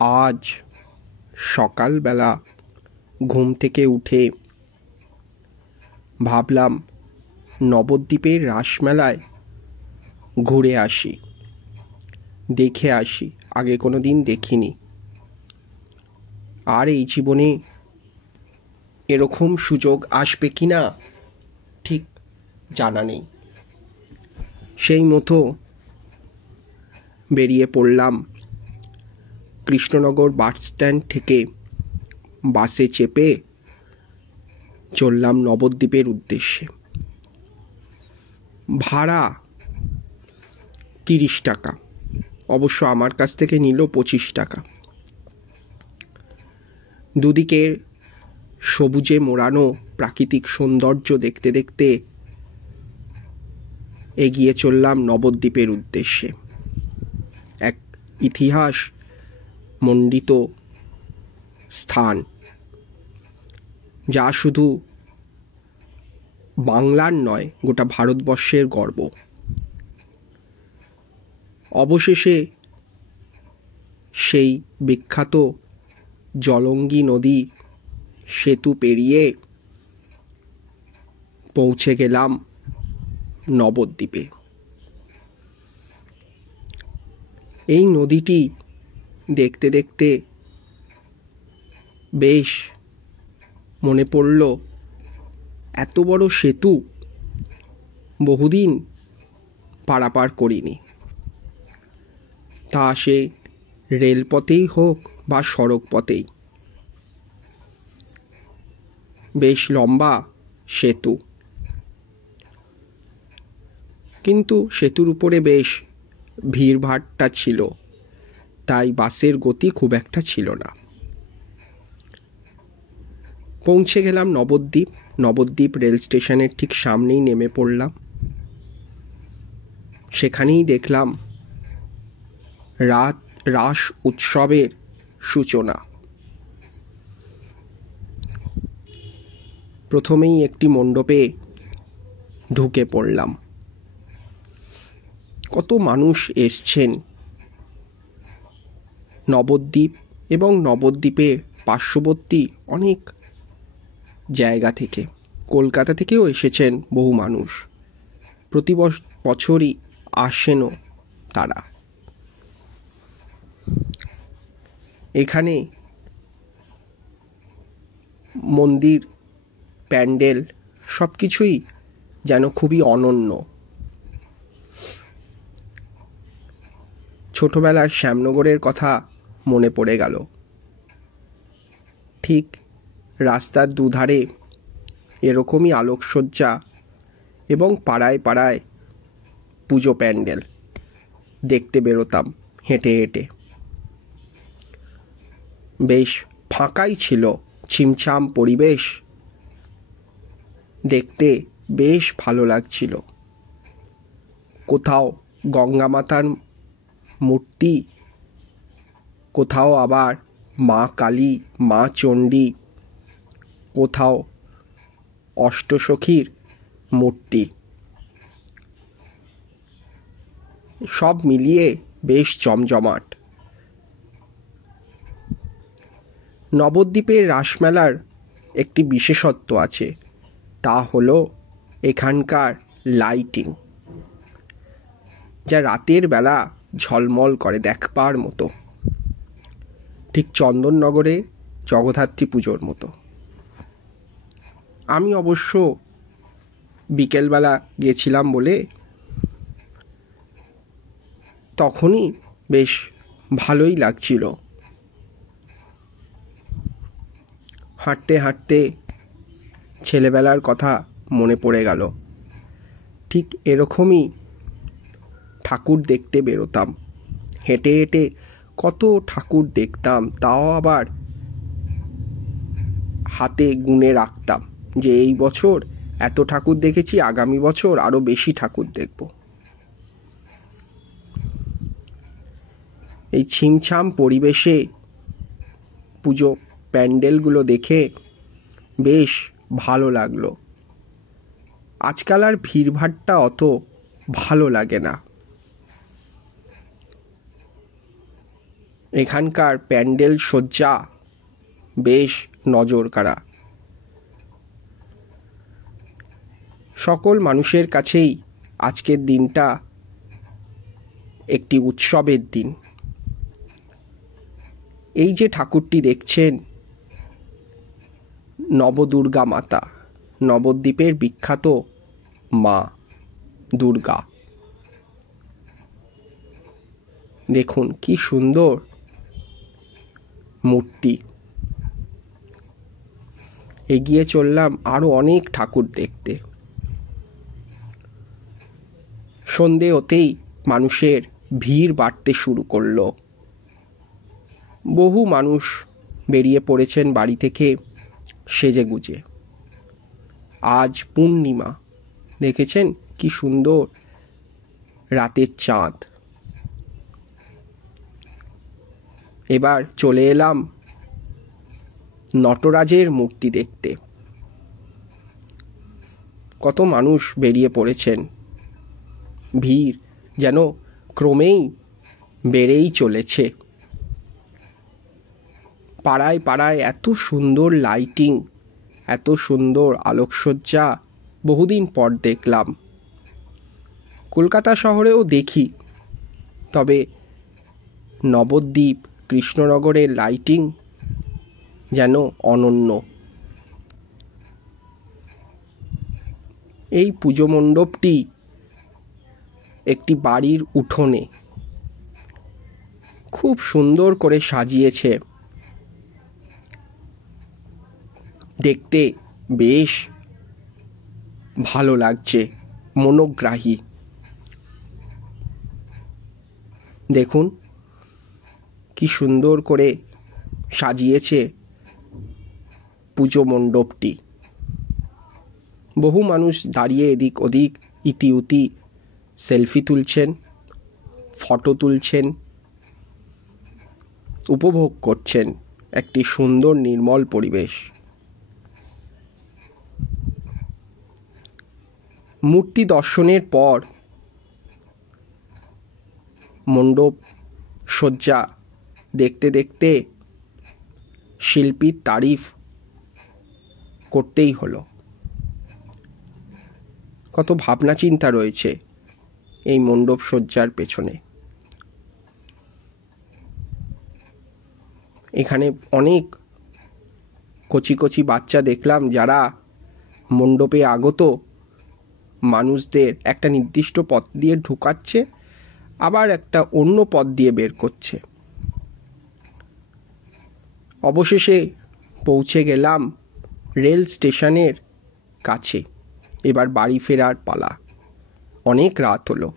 আজ সকালবেলা ঘুম থেকে উঠে ভাবলাম নবদ্বীপের রাসমেলায় ঘুরে আসি, দেখে আসি। আগে কোনো দিন দেখিনি, আর এই জীবনে এরকম সুযোগ আসবে কি না ঠিক জানা নেই। সেই মতো বেরিয়ে পড়লাম। কৃষ্ণনগর বাস স্ট্যান্ড থেকে বাসে চেপে চললাম নবদ্বীপের উদ্দেশ্যে। ভাড়া 30 টাকা, অবশ্য আমার কাছ থেকে নিল 25 টাকা। দুদিকে সবুজে মোড়ানো প্রাকৃতিক সৌন্দর্য দেখতে দেখতে এগিয়ে চললাম নবদ্বীপের উদ্দেশ্যে। এক ইতিহাস মণ্ডিত স্থান, যা শুধু বাংলার নয়, গোটা ভারতবর্ষের গর্ব। অবশেষে সেই বিখ্যাত জলঙ্গি নদী সেতু পেরিয়ে পৌঁছে গেলাম নবদ্বীপে। এই নদীটি দেখতে দেখতে বেশ মনে পড়ল, এত বড় সেতু বহুদিন পারাপার করিনি। তা সে রেলপথেই হোক বা সড়ক পথেই। বেশ লম্বা সেতু, কিন্তু সেতুর উপরে বেশ ভিড়ভাট্টা ছিল, তাই বাসের গতি খুব একটা ছিল না। পৌঁছে গেলাম নবদ্বীপ রেল স্টেশনের ঠিক সামনেই নেমে পড়লাম। সেখানেই দেখলাম রাস উৎসবের সূচনা। প্রথমেই একটি মণ্ডপে ঢুকে পড়লাম। কত মানুষ এসছেন নবদ্বীপ এবং নবদ্বীপের পার্শ্ববর্তী অনেক জায়গা থেকে। কলকাতা থেকেও এসেছেন বহু মানুষ, প্রতি বছরই আসেনও তারা। এখানে মন্দির, প্যান্ডেল সব কিছুই যেন খুবই অনন্য। ছোটবেলার শ্যামনগরের কথা মনে পড়ে গেল। ঠিক রাস্তার দুধারে এরকমই আলোকসজ্জা এবং পাড়ায় পাড়ায় পুজো প্যান্ডেল দেখতে বেরোতাম হেঁটে হেঁটে। বেশ ফাঁকাই ছিল, ছিমছাম পরিবেশ, দেখতে বেশ ভালো লাগছিল। কোথাও গঙ্গা মাতার মূর্তি, কোথাও আবার মা কালী, মা চণ্ডী, কোথাও অষ্টসখীর মূর্তি, সব মিলিয়ে বেশ জমজমাট। নবদ্বীপের রাসমেলার একটি বিশেষত্ব আছে, তা হলো এখানকার লাইটিং, যা রাতের বেলা ঝলমল করে দেখবার মতো, ঠিক চন্দননগরে জগদ্ধাত্রী পুজোর মতো। আমি অবশ্য বিকেলবেলা গেছিলাম বলে তখনই বেশ ভালোই লাগছিল। হাঁটতে হাঁটতে ছেলেবেলার কথা মনে পড়ে গেল। ঠিক এরকমই ঠাকুর দেখতে বেরোতাম, হেঁটে হেঁটে কত ঠাকুর দেখতাম, তাও আবার হাতে গুনে রাখতাম যে এই বছর এত ঠাকুর দেখেছি, আগামী বছর আরও বেশি ঠাকুর দেখব। এই ছিমছাম পরিবেশে পুজো প্যান্ডেলগুলো দেখে বেশ ভালো লাগলো। আজকাল আর ভিড়ভাট্টা অত ভালো লাগে না। এখানকার প্যান্ডেল সজ্জা বেশ নজর কাড়া। সকল মানুষের কাছেই আজকের দিনটা একটি উৎসবের দিন। এই যে ঠাকুরটি দেখছেন, নবদুর্গা মাতা, নবদ্বীপের বিখ্যাত মা দুর্গা। দেখুন কি সুন্দর মূর্তি। এগিয়ে চললাম আরও অনেক ঠাকুর দেখতে। সন্ধে হতেই মানুষের ভিড় বাড়তে শুরু করলো। বহু মানুষ বেরিয়ে পড়েছেন বাড়ি থেকে সেজেগুজে। আজ পূর্ণিমা, দেখেছেন কি সুন্দর রাতের চাঁদ। এবার চলে এলাম নটরাজের মূর্তি দেখতে। কত মানুষ বেরিয়ে পড়েছেন, ভিড় যেন ক্রমেই বেড়েই চলেছে। পাড়ায় পাড়ায় এত সুন্দর লাইটিং, এত সুন্দর আলোকসজ্জা বহুদিন পর দেখলাম। কলকাতা শহরেও দেখি, তবে নবদ্বীপ কৃষ্ণনগরের লাইটিং যেন অনন্য। এই পুজো মণ্ডপটি একটি বাড়ির উঠোনে খুব সুন্দর করে সাজিয়েছে। দেখতে বেশ ভালো লাগছে, মনোগ্রাহী। দেখুন কি সুন্দর করে সাজিয়েছে পুজো মণ্ডপটি। বহু মানুষ দাঁড়িয়ে এদিক ওদিক ইতিউতি সেলফি তুলছেন, ফটো তুলছেন, উপভোগ করছেন একটি সুন্দর নির্মল পরিবেশ। মূর্তি দর্শনের পর মণ্ডপ সজ্জা দেখতে দেখতে শিল্পীর তারিফ করতেই হলো। কত ভাবনা চিন্তা রয়েছে এই মণ্ডপ সজ্জার পেছনে। এখানে অনেক কচি কচি বাচ্চা দেখলাম, যারা মণ্ডপে আগত মানুষদের একটা নির্দিষ্ট পথ দিয়ে ঢুকাচ্ছে, আবার একটা অন্য পথ দিয়ে বের করছে। অবশেষে পৌঁছে গেলাম রেল স্টেশনের কাছে। এবার বাড়ি ফেরার পালা। অনেক রাত হলো।